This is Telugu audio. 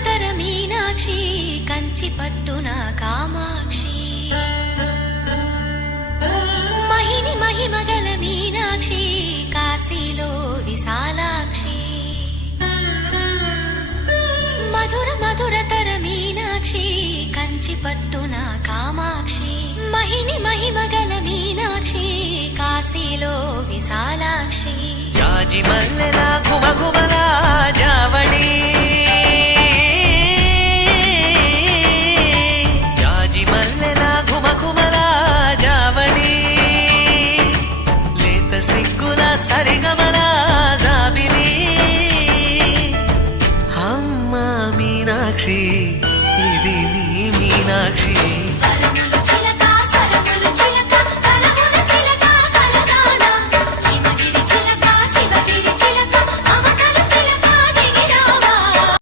మధురతర మీనాక్షి కంచి పట్టున కామాక్షి మహిని మహిమగల మీనాక్షి కాశీలో విశాలాక్షి మధుర మధురతర మీనాక్షి కంచి పట్టున కామాక్షి మహిని మహిమగల మీనాక్షి కాశీలో విశాలాక్షి జాజి మల్లెల ఘుమఘుమల జావళి జాజి మల్లెల ఘుమఘుమల జావళి లేత సిగ్గుల సరిగమల జాబిలి అమ్మ మీనాక్షి ఇది నీ మీనాక్షి